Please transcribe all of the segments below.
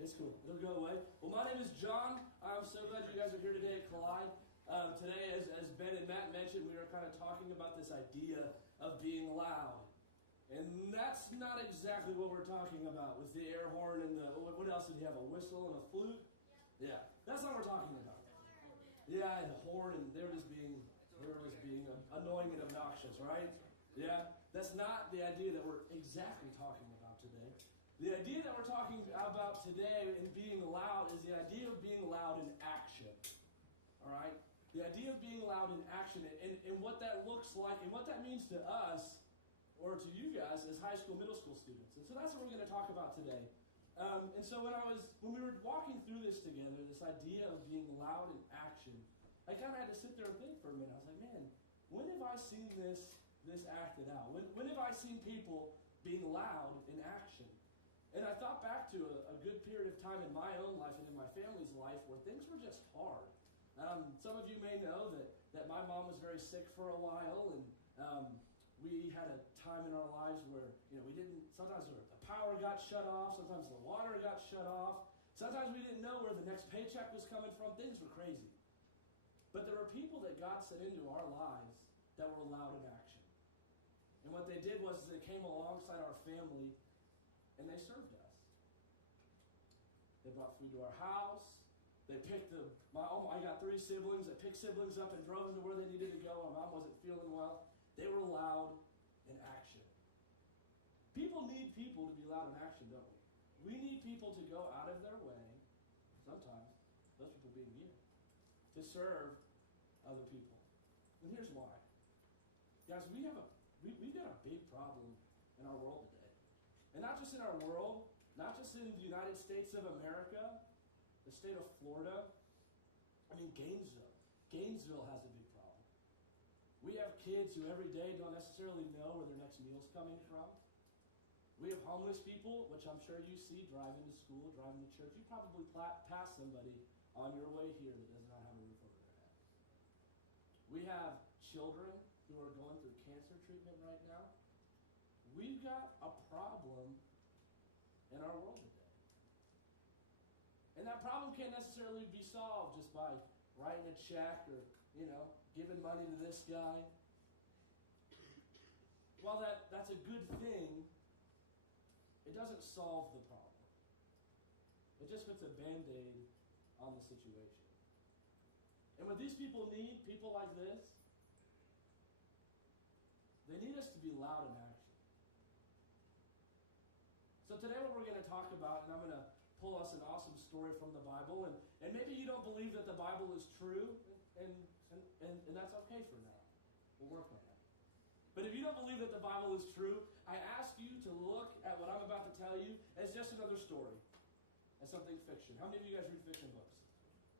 It's cool. It'll go away. Well, my name is John. I'm so glad you guys are here today at Collide. Today, as Ben and Matt mentioned, we are kind of talking about this idea of being loud. And that's not exactly what we're talking about with the air horn and the, what else did he have, a whistle and a flute? Yeah, that's not what we're talking about. Yeah, and the horn, and they were just being annoying and obnoxious, right? Yeah, that's not the idea that we're exactly talking about today. The idea that we're talking about today in being loud is the idea of being loud in action. All right? The idea of being loud in action and what that looks like and what that means to us or to you guys as high school, middle school students. And so that's what we're going to talk about today. And so when we were walking through this together, this idea of being loud in action, I kind of had to sit there and think for a minute. I was like, man, when have I seen this acted out? When have I seen people being loud in action? And I thought back to a good period of time in my own life and in my family's life where things were just hard. Some of you may know that my mom was very sick for a while, and we had a time in our lives where sometimes the power got shut off, sometimes the water got shut off, sometimes we didn't know where the next paycheck was coming from. Things were crazy. But there were people that God sent into our lives that were loud in action. And what they did was they came alongside our family and they served us. They brought food to our house. They picked I got 3 siblings. They picked siblings up and drove them to where they needed to go. My mom wasn't feeling well. They were loud in action. People need people to be loud in action, don't we? We need people to go out of their way, sometimes, those people being you, to serve other people. And here's why. Guys, we've got a big problem in our world today. And not just in our world, not just in the United States of America, the state of Florida, Gainesville. Gainesville has a big problem. We have kids who every day don't necessarily know where their next meal's coming from. We have homeless people, which I'm sure you see driving to school, driving to church. You probably pass somebody on your way here that does not have a roof over their head. We have children who are going through cancer treatment right now. We've got a problem in our world today. And that problem can't necessarily be solved just by writing a check or, giving money to this guy. While that's a good thing, it doesn't solve the problem. It just puts a Band-Aid on the situation. And what these people need, people like this, they need us to be loud in action. So today what we're going to talk about, and I'm going to pull us an awesome story from the Bible, and maybe you don't believe that the Bible is true, and that's okay for now. We'll work on that. But if you don't believe that the Bible is true, I ask you to look at what I'm about to tell you as just another story, as something fiction. How many of you guys read fiction books?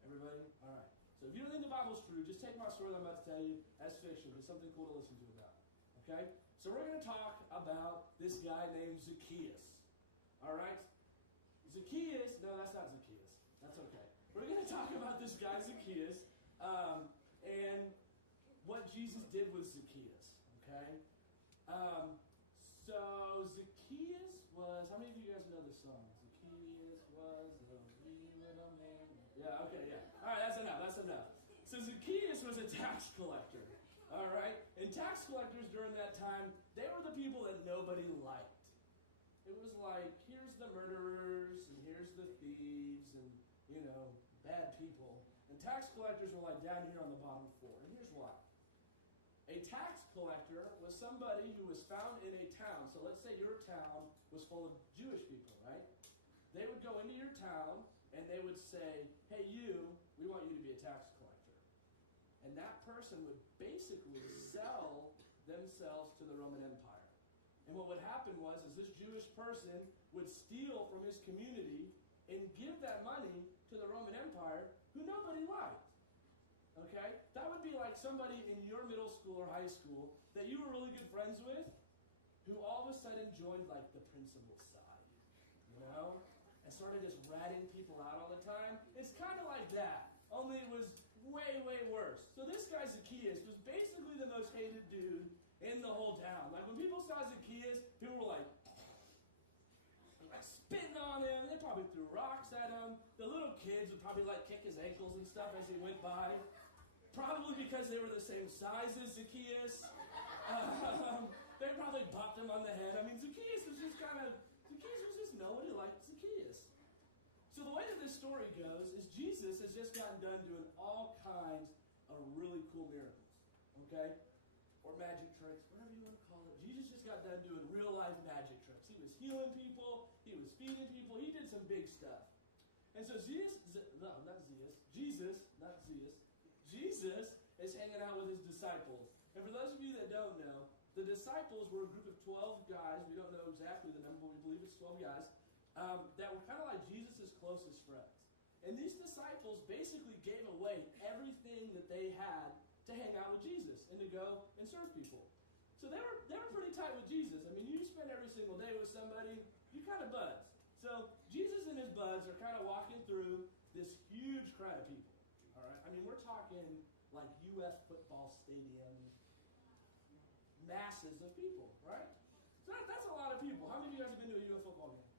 Everybody? All right. So if you don't think the Bible's true, just take my story that I'm about to tell you as fiction. It's something cool to listen to about. Okay? So we're going to talk about this guy named Zacchaeus. All right? Zacchaeus, no, that's not Zacchaeus. That's okay. We're going to talk about this guy, Zacchaeus, and what Jesus did with Zacchaeus, okay? So Zacchaeus was, how many of you guys know this song? Zacchaeus was a wee little man. Yeah, okay, yeah. All right, that's enough. So Zacchaeus was a tax collector, all right? And tax collectors during that time, they were the people that nobody liked. It was like, here's the murderers, and here's the thieves, and, bad people. And tax collectors were like down here on the bottom floor. And here's why. A tax collector was somebody who was found in a town. So let's say your town was full of Jewish people, right? They would go into your town, and they would say, hey, we want you to be a tax collector. And that person would basically sell themselves to the Roman Empire. And what would happen was this Jewish person would steal from his community and give that money to the Roman Empire who nobody liked. Okay? That would be like somebody in your middle school or high school that you were really good friends with who all of a sudden joined like the principal's side. And started just ratting people out all the time. It's kind of like that. Only it was way, way worse. So this guy Zacchaeus was basically the most hated dude in the whole town. Like when people saw Zacchaeus, people were like spitting on him. They probably probably threw rocks at him. The little kids would probably like kick his ankles and stuff as he went by. Probably because they were the same size as Zacchaeus. They probably bumped him on the head. I mean, Zacchaeus was just nobody liked Zacchaeus. So the way that this story goes is Jesus has just gotten done doing all kinds of really cool miracles, okay? Or magic tricks, whatever you want to call it. Jesus just got done doing real-life magic tricks. He was healing people. He was feeding people. He did some big stuff. And so Jesus is hanging out with his disciples. And for those of you that don't know, the disciples were a group of 12 guys. We don't know exactly the number, but we believe it's 12 guys. That were kind of like Jesus' closest friends. And these disciples basically gave away everything that they had to hang out with Jesus and to go and serve people. So they were pretty tight with Jesus. I mean, you spend every single day with somebody, you kind of buzz. So Jesus and his buds are kind of walking through this huge crowd of people. All right? I mean, we're talking like UF football stadium, masses of people, right? So that's a lot of people. How many of you guys have been to a UF football game?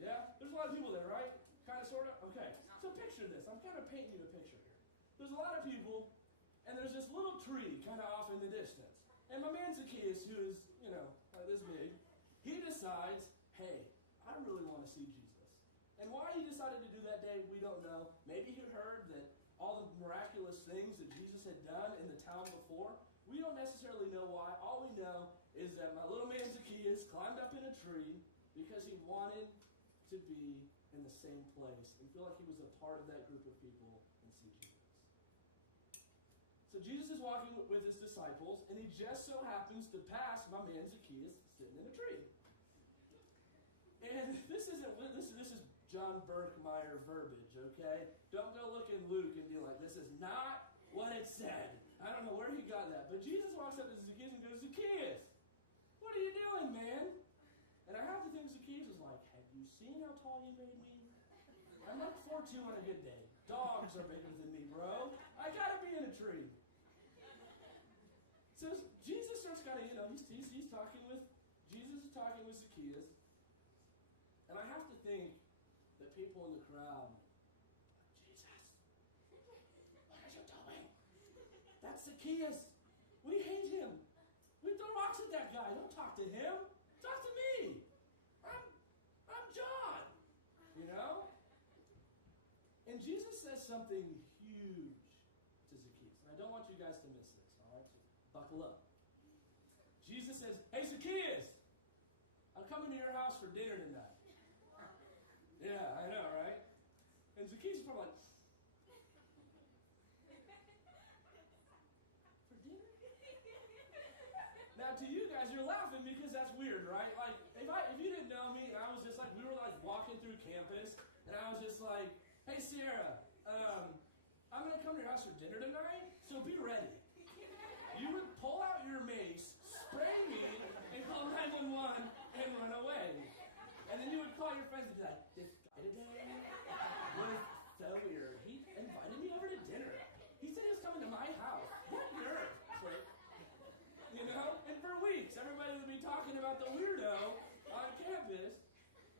Yeah? There's a lot of people there, right? Kind of, sort of? Okay. So picture this. I'm kind of painting you a picture here. There's a lot of people, and there's this little tree kind of off in the distance. And my man Zacchaeus, who is, like this big, he decides, hey, I really want to see Jesus. And why he decided to do that day, we don't know. Maybe he heard that all the miraculous things that Jesus had done in the town before. We don't necessarily know why. All we know is that my little man Zacchaeus climbed up in a tree because he wanted to be in the same place and feel like he was a part of that group of people and see Jesus. So Jesus is walking with his disciples, and he just so happens to pass my man Zacchaeus sitting in a tree. And this is Jon Birkmire verbiage, okay? Don't go look in Luke and be like, this is not what it said. I don't know where he got that. But Jesus walks up to Zacchaeus and goes, Zacchaeus, what are you doing, man? And I have to think Zacchaeus was like, have you seen how tall you made me? I'm like 4'2" on a good day. Dogs are bigger than me, bro. I gotta be in a tree. So Jesus starts kind of, he's talking with, Jesus is talking with Zacchaeus. And I have to think that people in the crowd, Jesus, what are you doing? That's Zacchaeus. We hate him. We throw rocks at that guy. Don't talk to him. Talk to me. I'm John. And Jesus says something huge to Zacchaeus. And I don't want you guys to miss this, all right? So buckle up. Jesus says, hey, Zacchaeus, I'm coming to your house for dinner tonight. Yeah, I know, right? And Zacchaeus is probably like, for dinner? Now, to you guys, you're laughing because that's weird, right? Like, if you didn't know me, and I was just like, we were like walking through campus, and I was just like, hey, Sierra, I'm going to come to your house for dinner tonight, so be ready. You would pull out your mace, spray me, and call 911 and run away. And then you would call your friends and be like, this guy today was so weird. He invited me over to dinner. He said he was coming to my house. What nerve, prick. And for weeks, everybody would be talking about the weirdo on campus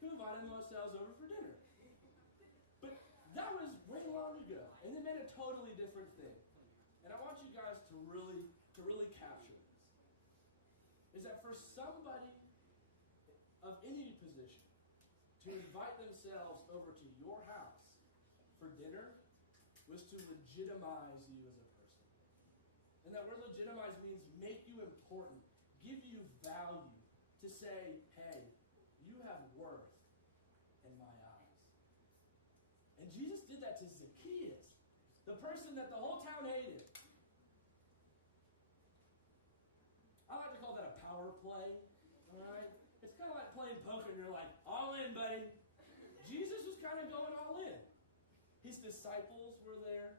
who invited themselves over for dinner. But that was way long ago, and they meant a totally different thing. And I want you guys to really capture this. Is that for somebody of any position to invite themselves over to your house for dinner was to legitimize you as a person. And that word legitimize means make you important, give you value, to say, hey, you have worth in my eyes. And Jesus did that to Zacchaeus, the person that the whole town hated. I like to call that a power play, all right? It's kind of like playing poker, and you're like, all in, buddy. Jesus was kind of going all in. His disciples were there.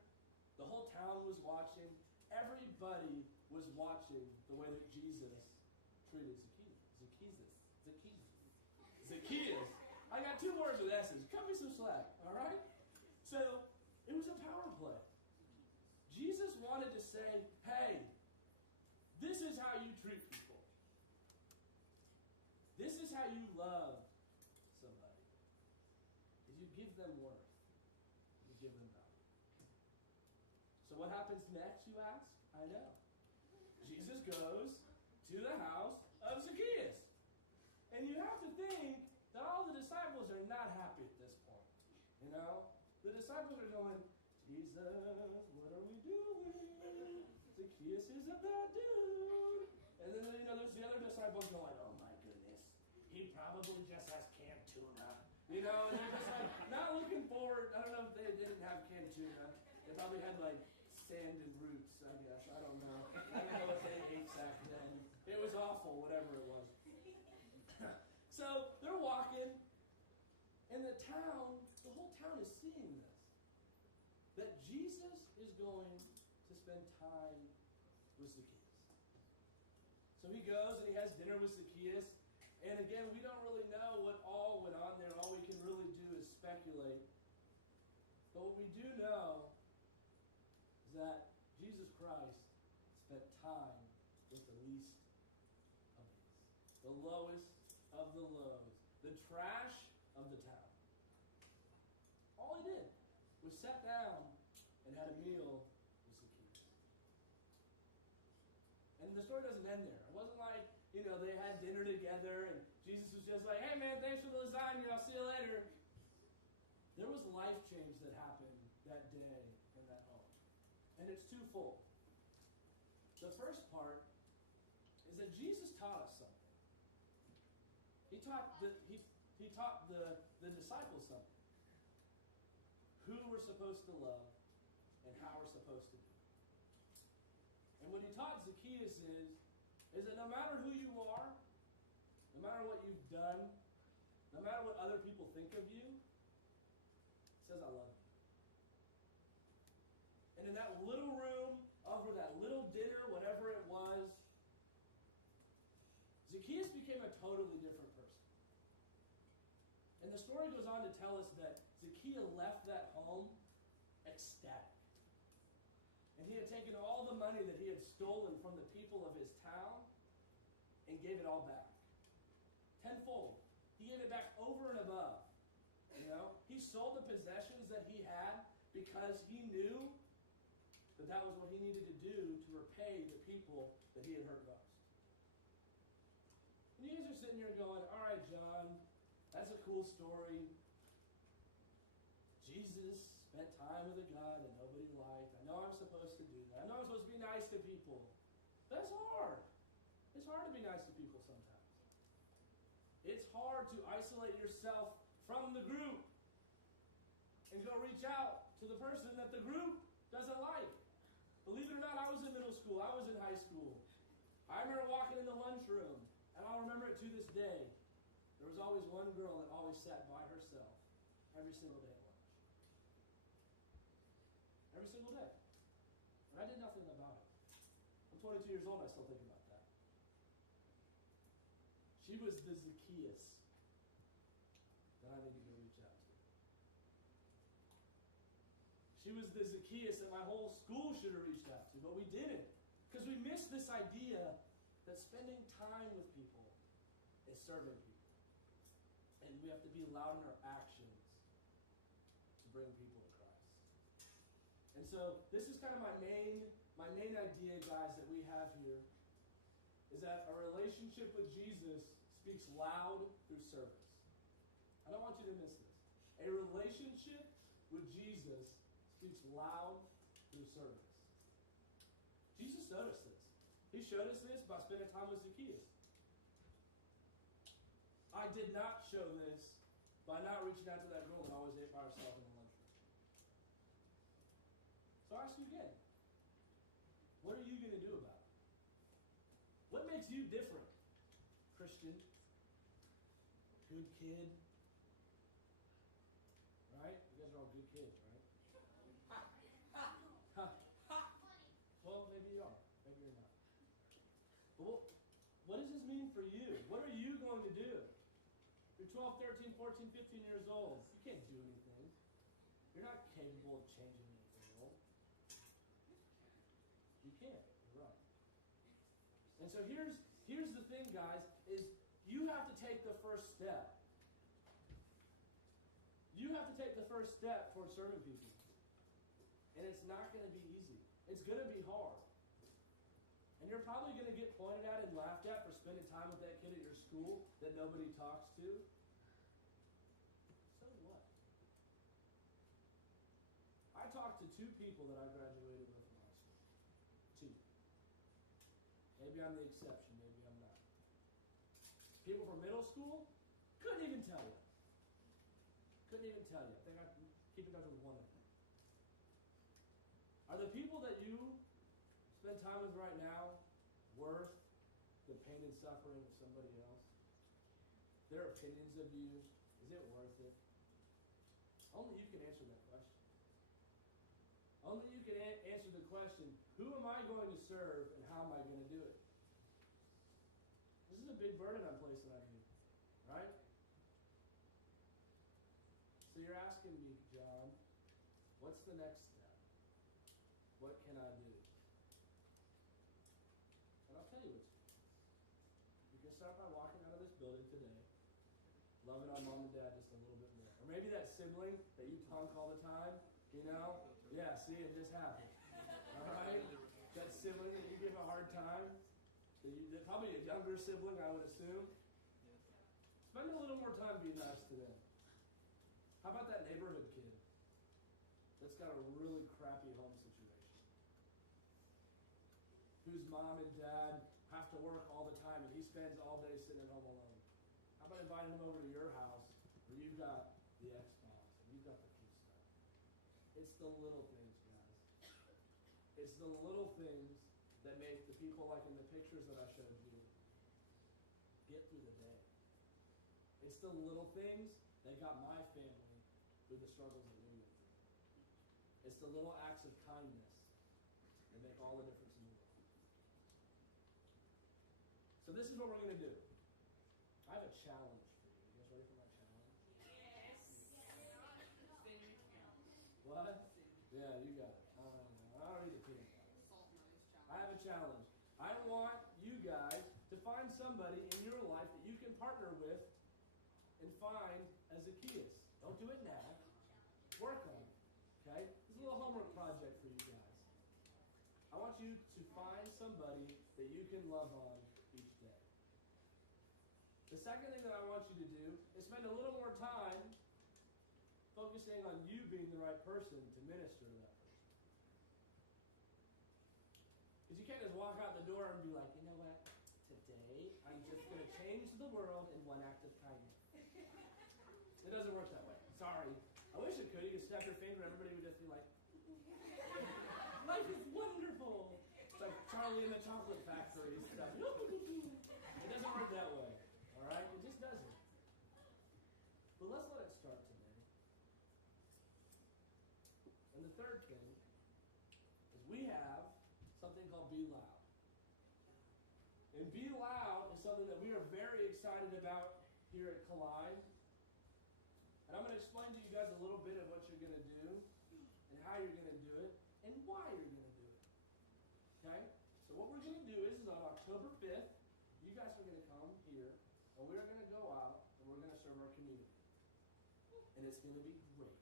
The whole town was watching. Everybody was watching the way that Jesus treated Zacchaeus. I got 2 words with S's. Cut me some slack, all right? So, it was a power play. Jesus wanted to say, hey, this is how you treat people. This is how you love somebody. Is you give them worth. You give them value. So what happens next, you ask? I know. Jesus goes to the house of Zacchaeus. And you have to think that all the disciples are not happy at this point. You know? The disciples are going, Jesus, what are we doing? Zacchaeus is a bad dude. And then, there's the other disciples going, oh my goodness, he probably just has canned tuna. And they're just like, not looking forward. I don't know if they didn't have canned tuna. They probably had sand and roots, I guess. I don't know. I don't know what they ate back then. It was awful, whatever it was. So they're walking, and the whole town is seeing this. That Jesus is going to spend time with Zacchaeus. So he goes and he has dinner with Zacchaeus. And again, we don't really know what all went on there. All we can really do is speculate. But what we do know is that Jesus Christ spent time with the least of these, the lowest of the lows, the trash of the town. All he did was sat down and had a meal with Zacchaeus. And the story doesn't end there. It wasn't like, they had dinner together and Jesus was just like, hey man, thanks for the lasagna, I'll see you later. There was life change that happened that day in that home. And it's twofold. The first part is that Jesus taught us something. He taught the disciples something. Who we're supposed to love and how we're supposed to be. And what he taught Zacchaeus is that no matter who you are, no matter what you've done, no matter what other people think of you, he says, I love you. And in that little room, over that little dinner, whatever it was, Zacchaeus became a totally different person. And the story goes on to tell us that Zacchaeus left that home ecstatic. And he had taken all the money that he had stolen from the people of his town and gave it all back. Tenfold. He gave it back over and above. He sold the possessions that he had because he knew that was what he needed to do to repay the people that he had hurt most. And you guys are sitting here going, all right, John, that's a cool story. Jesus spent time with a God that nobody liked. I know I'm supposed to do that. I know I'm supposed to be nice to people. That's hard. It's hard to be nice to people sometimes. It's hard to isolate yourself from the group and go reach out to the person that the group doesn't like. Believe it or not, I was in middle school. I was in high school. I remember walking in the lunchroom, and I'll remember it to this day. There was always one girl that always sat by herself every single day at lunch. Every single day. And I did nothing about it. I'm 22 years old, I still think about that. She was the Zacchaeus that I needed to reach out to. She was the Zacchaeus that my whole school should have reached out to, but we didn't. Because we missed this idea that spending time with people is serving people. And we have to be loud in our actions to bring people to Christ. And so this is kind of my main idea, guys, that we have here, is that a relationship with Jesus speaks loud through service. I don't want you to miss this. A relationship with Jesus speaks loud through service. Jesus showed us this. He showed us this by spending time with Zacchaeus. I did not show this by not reaching out to that girl that always ate by herself in the lunchroom. So I ask you again, what are you going to do about it? What makes you different, Christian? Good kid. Right? You guys are all good kids, right? Well, maybe you are. Maybe you're not. But what does this mean for you? What are you going to do? You're 12, 13, 14, 15 years old. You can't do anything. You're not capable of changing anything, old. You can't. You're right. And so here's the thing, guys, is you have to take the first step. You have to take the first step towards serving people. And it's not going to be easy. It's going to be hard. And you're probably going to get pointed at and laughed at for spending time with that kid at your school that nobody talks to. So what? I talked to 2 people that I graduated with from high school. 2. Maybe I'm the exception, maybe I'm not. People from middle school, couldn't even tell you. Couldn't even tell you. I think I can keep in touch with one of them. Are the people that you spend time with right now worth the pain and suffering of somebody else? Their opinions of you, is it worth it? Only you can answer that question. Only you can answer the question, who am I going to serve and how am I going to do it? This is a big burden I'm placing on you, right? So you're asking me, John, what's the next step? What can I do? And I'll tell you what you do. You can start by walking out of this building today, loving on mom and dad just a little bit more. Or maybe that sibling that you punk all the time, you know? Yeah, see, it just happened. All right? That sibling that you give a hard time, probably a younger sibling, I would assume. Spend a little more time being nice to them. How about that neighborhood kid that's got a really crappy home situation? Whose mom and dad have to work all the time and he spends all day sitting at home alone. How about inviting him over to your house where you've got the Xbox and you've got the cool stuff? It's the little things, guys. It's the little things that make the people like in the pictures that I showed you get through the day. It's the little things that got my family through the struggles that we went through. It's the little acts of kindness that make all the difference in the world. So this is what we're going to do. I have a challenge for you. You guys ready for my challenge? Yes. What? Yeah, you got it. I don't need a peanut butter. I have a challenge. I want you guys to find somebody in your life that you can partner with and find as Zacchaeus. Don't do it now. Work on it. Okay? This is a little homework project for you guys. I want you to find somebody that you can love on each day. The second thing that I want you to do is spend a little more time focusing on you being the right person to minister to that person. Because you can't just walk out the door and be like, you know what? Today, I'm just going to change the world in one act of kindness. It doesn't work that way. Sorry. I wish it could. You could snap your finger and everybody would just be like, life is wonderful. It's like Charlie in the Chocolate Factory stuff. It doesn't work that way. All right? It just doesn't. But let's let it start today. And the third thing is we have something called BeLoud. And BeLoud is something that we are very excited about here at Collide. And I'm going to explain to you guys a little bit of what you're going to do and how you're going to do it and why you're going to do it. Okay? So what we're going to do is on October 5th, you guys are going to come here and we're going to go out and we're going to serve our community. And it's going to be great.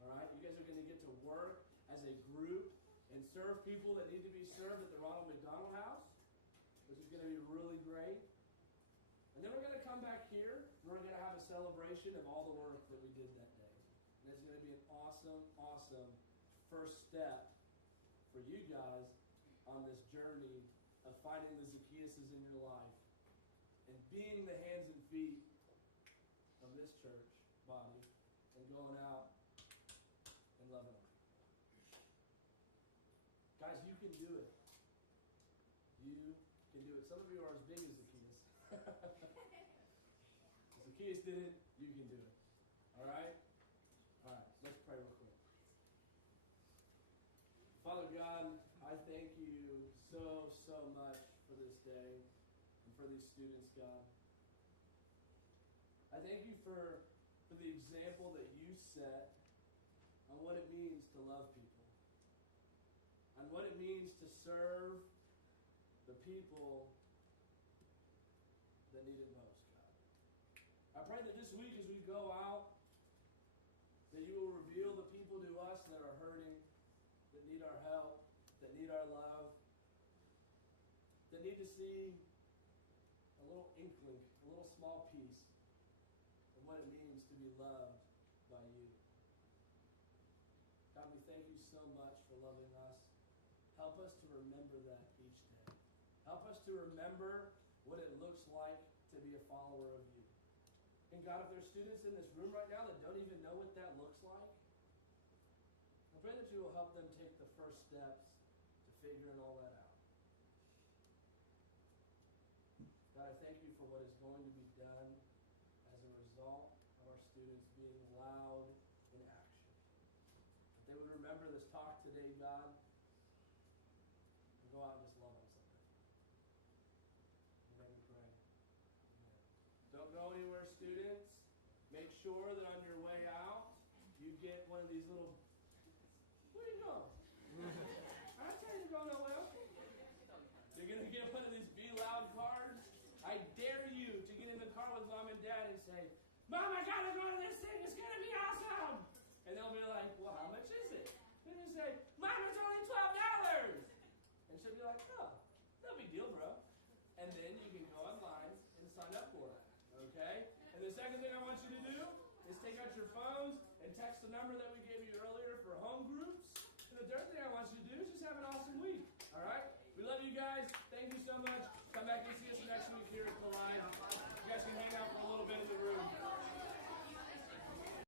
All right? You guys are going to get to work as a group and serve people that need to be served at the Ronald McDonald House, which is going to be really great. And then we're going to come back here, and we're going to have a celebration of all the work that we did that day. And it's going to be an awesome, awesome first step for you guys on this journey of finding the Zacchaeuses in your life and being the hands and feet of this church body and going out and loving them. Guys, you can do it. You can do it. Some of you are as big as Zacchaeus. Zacchaeus did it, you can do it. All right? All right, let's pray real quick. Father God, I thank you so much for this day and for these students, God. I thank you for the example that you set on what it means to love people, on what it means to serve the people that need it most, God. I pray that this week as we go out That you will reveal the people to us that are hurting, that need our help, that need our love, that need to see a little inkling, a little small piece of what it means to be loved by you. God, we thank you so much for loving us. Help us to remember that each day. Help us to remember what it looks like to be a follower of you. And God, if there's students in this room right now that don't even know what that looks like, I pray that you will help them take the first steps to figuring all that out. God, I thank you for what is going to be done as a result of our students being loud in action. That they would remember this talk today, God, and go out and just love on somebody. And let me pray. Amen. Don't go anywhere, students. Make sure that on your way out, you get one of these little... Where are you going? I tell you, you're going nowhere. You're going to get one of these BeLoud cards. I dare you to get in the car with Mom and Dad and say, Mom, I got to go to this thing. It's going to be awesome. And they'll be like, well, how much is it? And you say, Mom, it's only $12. And she'll be like, oh, no big deal, bro. And then you can go online and sign up for it. Okay? And the second thing I want you to do is take out your phones and text the number that we gave